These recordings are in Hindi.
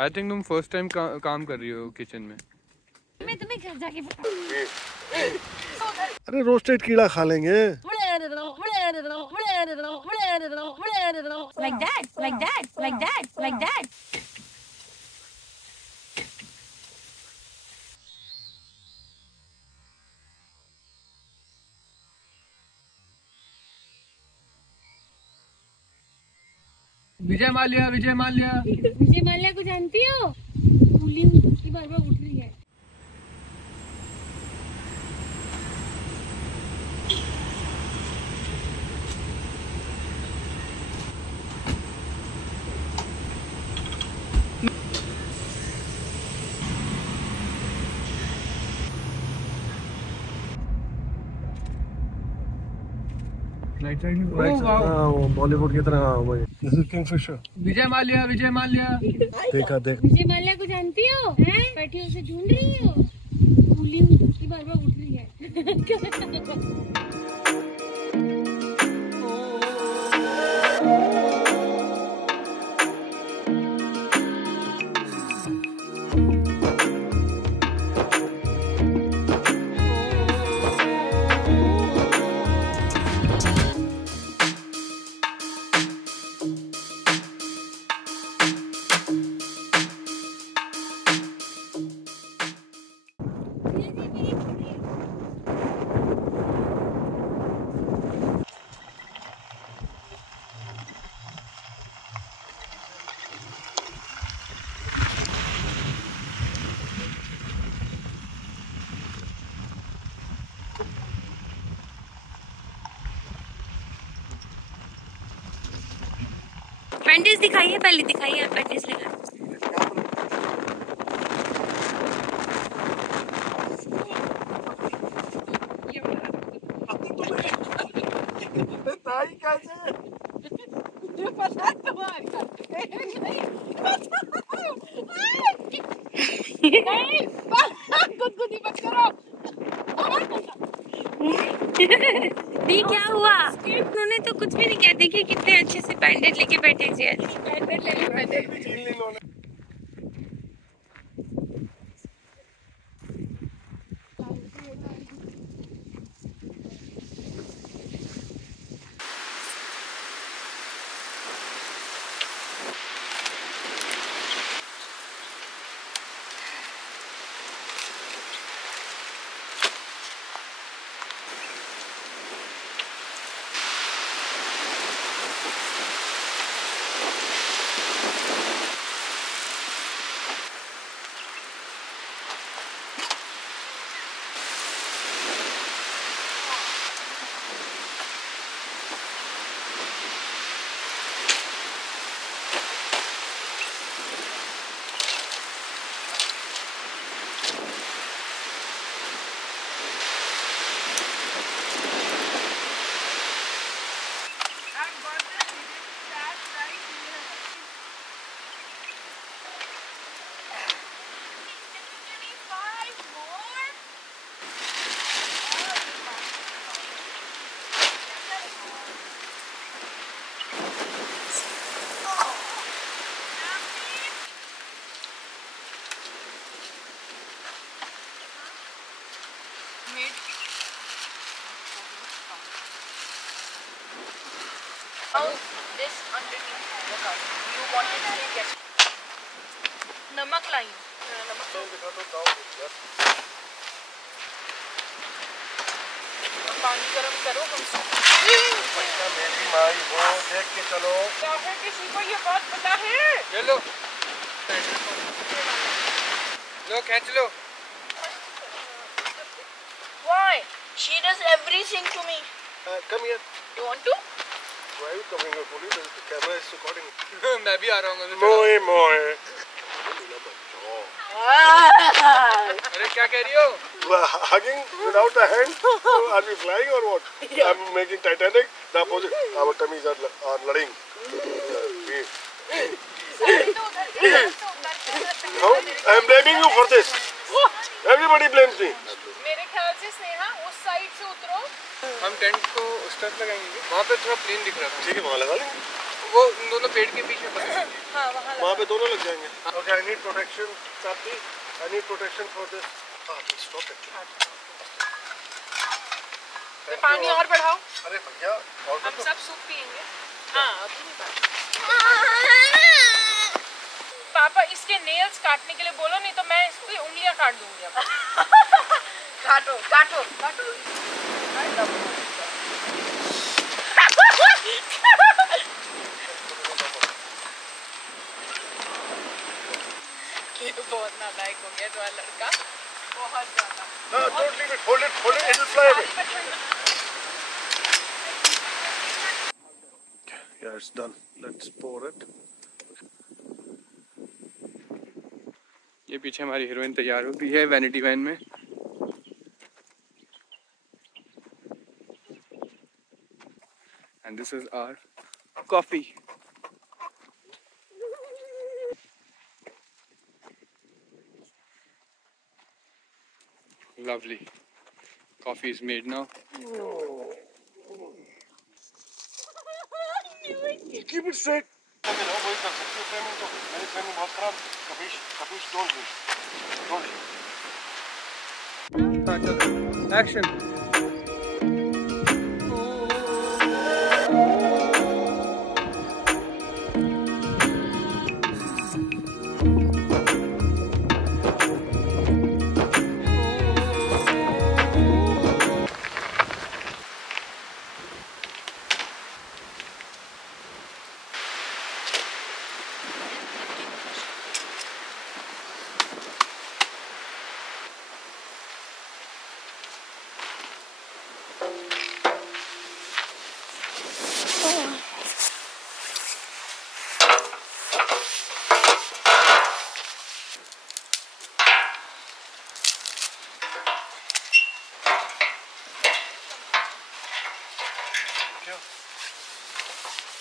आई थिंक तुम फर्स्ट टाइम काम कर रही हो किचन में। मैं तुम्हें घर जाके अरे रोस्टेड कीड़ा खा लेंगे। like that, like that, like that, like that. Vijay Mallya, Vijay Mallya. Vijay Mallya को जानती हो? भूली हूँ, बार बार उठ रही है। राइट साइड में। ओह वाओ, वो बॉलीवुड की तरह। हाँ वही, this is Kingfisher. Vijay Mallya, Vijay Mallya. देखा देख। विजय माल्या को जानती हो? हैं? बैठी उसे ढूंढ रही हो? भूली हूँ, बार बार उठ रही है। पैंटीज दिखाइए, पहले दिखाइए आप पैंटीज लगा। दी क्या हुआ? उन्होंने तो कुछ भी नहीं किया। देखिए कितने अच्छे से बैंडेड लेके बैठे जी। बैंडेड लेके बैठे। This underneath the cow. You want it to get नमक लाई हूँ। नमक दिखा दो गाँव। पानी गरम करो हम पैसा मेरी माई हो देख के चलो। क्या है किसी को ये बात पता है? ले लो, लो खींच लो। Why? She does everything to me. Come here. You want to? Why are you coming here? Police, the camera is recording. मैं भी आ रहा हूँ। मोए मोए। अरे क्या कह रही हो? Hugging without the hand? Are we flying or what? Yeah. I'm making Titanic. The opposite. Our tummies are ludding. No, I'm blaming you for this. Everybody blames me. मेरे ख्याल से स्नेहा उस साइड से उतरो। हम टेंट को उस तरफ लगाएंगे। वहाँ पे थोड़ा प्लेन दिख रहा था। ठीक है, वहाँ लगा लेंगे। वो इन दोनों पेड़ के बीच में। वहाँ वहाँ पे दोनों लग जाएंगे। Okay, I need protection, Sapti. I need protection for this. Please stop it. पानी और बढ़ाओ। अरे भैया और हम सब सूप पिएंगे। हाँ अभी नहीं बात। पापा इसके नेल्स काटने के लिए बोलो, नहीं तो मैं इसकी उंगलियां काट दूंगी अब। काटो काटो काटो। ये बहुत नालायक हो गया तुम्हारा लड़का, बहुत ज्यादा। No, don't leave it. Hold it. It'll fly away. Yeah, it's done. Let's pour it. ये पीछे हमारी हीरोइन तैयार होती है वैनिटी वैन में। And this is our coffee. Lovely. Coffee is made now. Keep it straight. वही कर सकते हो फ्रेमिंग तो। मेरी फ्रेमिंग बहुत खराब। कपीश don't move. Action.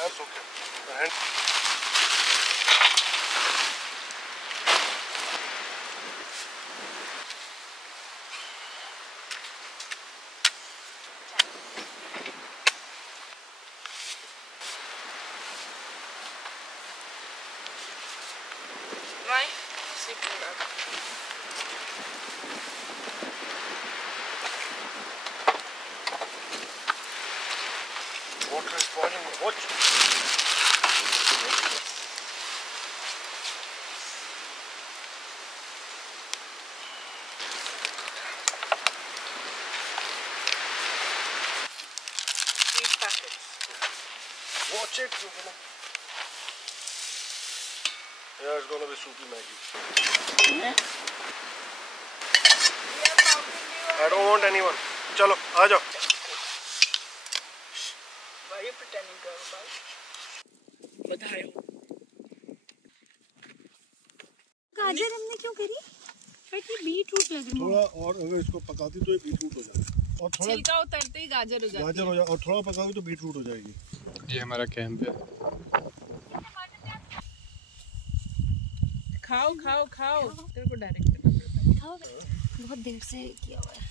That's okay. The hand. Right? Sleeping bag. Water is boiling. Watch. These packets. Watch it. Yeah, it's gonna be soupy Maggie. I don't want anyone. चलो आ जाओ. Why are you pretending, girl? बधाई हो। गाजर हमने क्यों करी? बट ये बीटरूट लग रहा है। थोड़ा और अगर इसको पकाती तो ये बीटरूट हो जाएगा। और थोड़ा छिलका उतरते ही गाजर हो जाएगी। गाजर हो जाए और थोड़ा पकाओगे तो बीटरूट हो जाएगी। ये हमारा कैंप है। खाओ खाओ खाओ। तेरे को डायरेक्ट करना पड़ता है। खाओ। बहुत देर से किया हुआ है।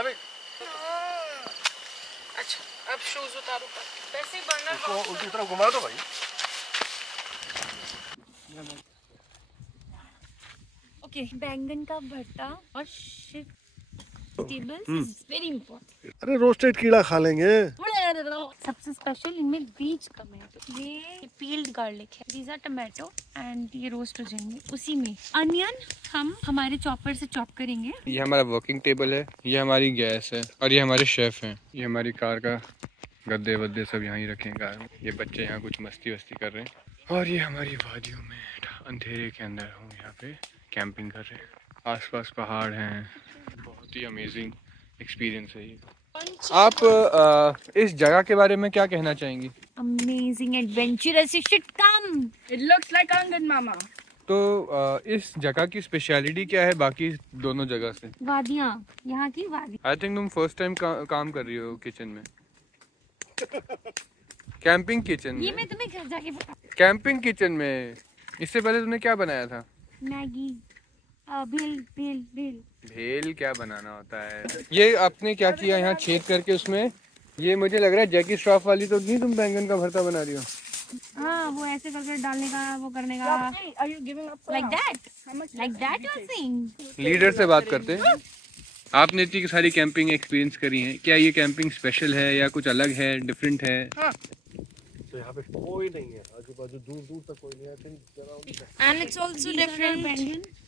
अबे अच्छा अब शूज उतारो। वैसे ही बर्नर इसको उल्टी तरफ घुमा दो भाई। ओके बैंगन का भरता और वेजिटेबल्स इज वेरी इंपॉर्टेंट। अरे रोस्टेड कीड़ा खा लेंगे। सबसे स्पेशल इनमें बीज कम है। ये पील्ड गार्लिक है। दीज आर टमाटो एंड ये रोस्ट हो जाएंगे उसी में। अनियन हम हमारे चॉपर से चॉप करेंगे। ये हमारा वर्किंग टेबल है, ये हमारी गैस है और ये हमारे शेफ हैं। ये हमारी कार का गद्दे वद्दे सब यहाँ ही रखे हैं कार में। ये बच्चे यहाँ कुछ मस्ती वस्ती कर रहे हैं और ये हमारी वादियों में अंधेरे के अंदर हम यहाँ पे कैंपिंग कर रहे हैं। आसपास पहाड़ हैं, बहुत ही अमेजिंग एक्सपीरियंस है ये। आप इस जगह के बारे में क्या कहना चाहेंगी? Amazing, adventurous, you should come. It looks like आंगन मामा। तो इस जगह की स्पेशलिटी क्या है बाकी दोनों जगह से? वादियाँ, यहाँ की वादी। आई थिंक तुम फर्स्ट टाइम काम कर रही हो किचन में। कैंपिंग किचन में। ये मैं तुम्हें घर जाके बता। कैंपिंग किचन में इससे पहले तुमने क्या बनाया था? मैगी। भेल भेल भेल। भेल क्या बनाना होता है? ये आपने क्या किया यहाँ छेद करके उसमें? ये मुझे लग रहा है जैकी श्रॉफ वाली तो नहीं, तुम बैंगन का भरता बना रही हो? हाँ, वो ऐसे करके डालने का, वो करने का। Like that you are saying. Leader से बात करते हैं। आपने इतनी सारी कैंपिंग एक्सपीरियंस करी है, क्या ये कैंपिंग स्पेशल है या कुछ अलग है, डिफरेंट है? तो यहाँ पे कोई नहीं है, आजू बाजू दूर दूर तक कोई नहीं है। And it's also different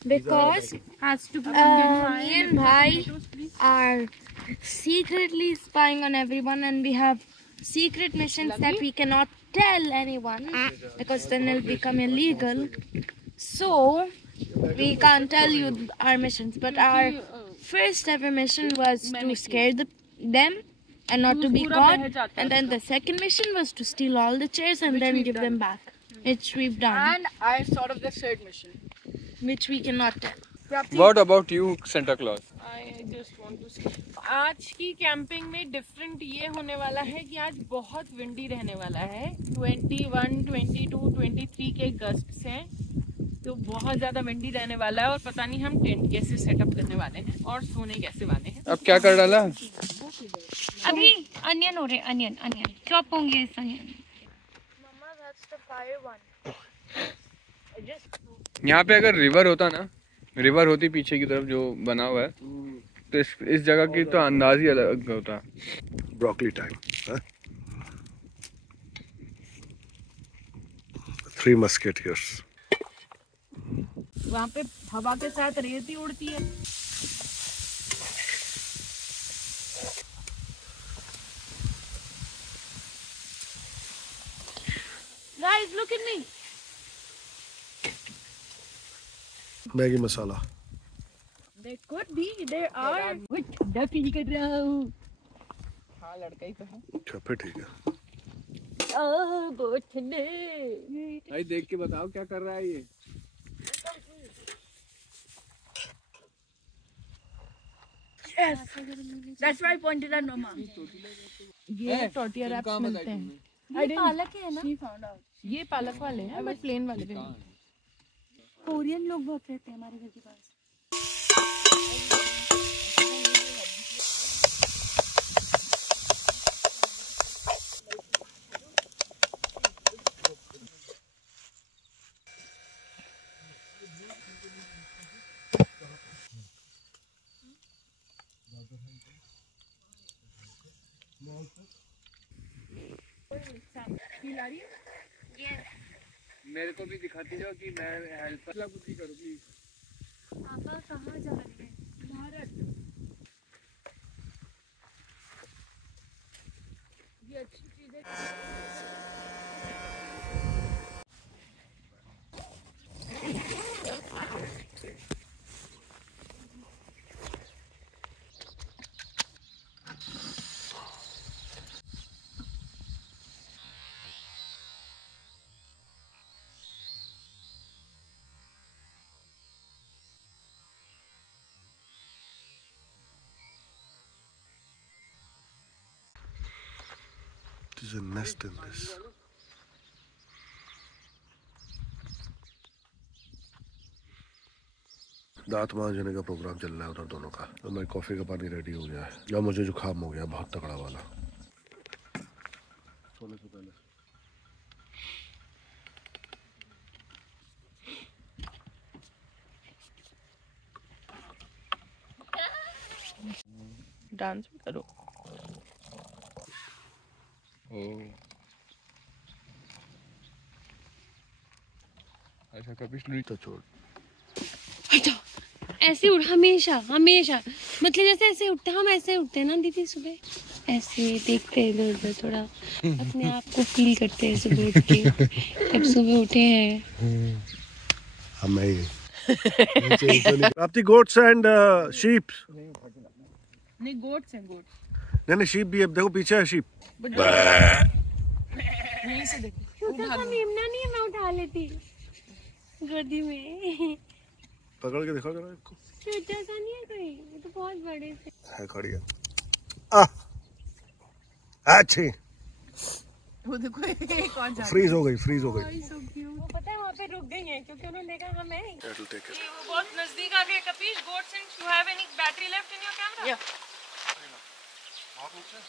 because me and Bhai are secretly spying on everyone, and we have secret missions that we cannot tell anyone because then it'll become illegal. So we can't tell you our missions. But our first ever mission was to scare them and not to be caught. And then the second mission was to steal all the chairs and then give them back, which we've done. And I sort of the third mission, which we cannot tell. What about you, Santa Claus? I just want to say, आज की कैंपिंग में डिफरेंट ये होने वाला है कि आज बहुत विंडी रहने वाला है। 21, 22, 23 के गस्ट्स हैं, तो बहुत ज्यादा विंडी रहने वाला है। और पता नहीं हम टेंट कैसे सेटअप करने वाले हैं और सोने कैसे वाले हैं। अब क्या कर डाला? अभी अनियन हो रहे, अनियन अनियन चॉप होंगे इस अनियन। यहाँ पे अगर रिवर होता ना, रिवर होती पीछे की तरफ जो बना हुआ है, तो इस जगह की तो अंदाज ही अलग होता। Broccoli time, 3 musketeers. वहाँ पे हवा के साथ रेत ही उड़ती है। Guys, look at me. Maggi masala. There could be, there are. ठंडा फील कर रहा हूँ। हाँ, लड़का ही तो है। अच्छा, फिर ठीक है। बहुत ठंडे। भाई देख के बताओ क्या कर रहा है ये? Yes, that's why I pointed at Mama. ये टोटिया रैप्स मिलते हैं। ये पालक है ना? ये पालक वाले हैं, बट प्लेन वाले भी हैं। कोरियन लोग बहुत रहते हैं हमारे घर के पास। मेरे को भी दिखाती जाओ कि मैं हेल्प करूँ प्लीज। पापा कहाँ जा रहे हैं? भारत। ये अच्छी चीज है। There's a nest in this. दांत मांजने का प्रोग्राम चल रहा है उधर दोनों का। तो मेरी कॉफी का पानी रेडी हो गया है, या मुझे जुकाम हो गया बहुत तगड़ा वाला। सोने से पहले डांस करो। अच्छा, कभी नहीं तो छोड़। ऐसे उठ, हमेशा हमेशा, मतलब जैसे ऐसे उठते, हम ऐसे उठते हैं ना दीदी, सुबह ऐसे देखते हैं इधर उधर, थोड़ा अपने आप को फील करते हैं सुबह उठ के, जब सुबह उठे हैं। हमें गोट्स एंड शीप। नहीं, गोट्स हैं, गोट्स। नहीं शीप भी है, देखो पीछे है शीप। यहीं से देखो। छोटा सा मेमना नहीं है, मैं उठा लेती गोदी में। पकड़ के दिखाओ जरा इसको। छोटा सा नहीं है कोई, ये तो बहुत बड़े से है। खड़ी है। अच्छी। वो देखो एक और जा फ्रीज हो गई, फ्रीज हो गई। वो पता है वहाँ पे रुक गई है क्योंकि उन्होंने देखा हमें। It'll take it. ये वो बहुत नजदीक आ गए। कपीश, goats and you have any battery left in your camera? या बहुत नीचे।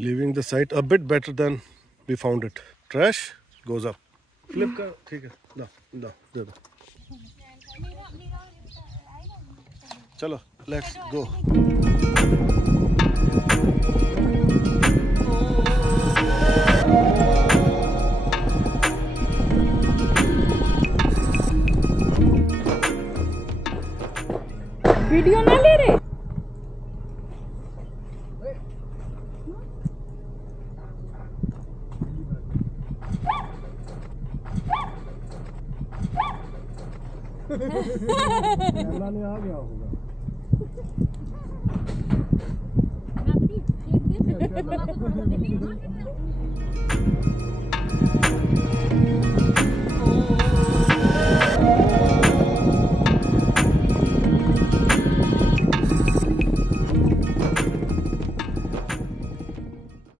Leaving the site a bit better than we found it. Trash goes up. Flip कर, ठीक है, ना दे दो। चलो, let's go. वीडियो ना ले रहे? कैमरा ले आ गया होगा।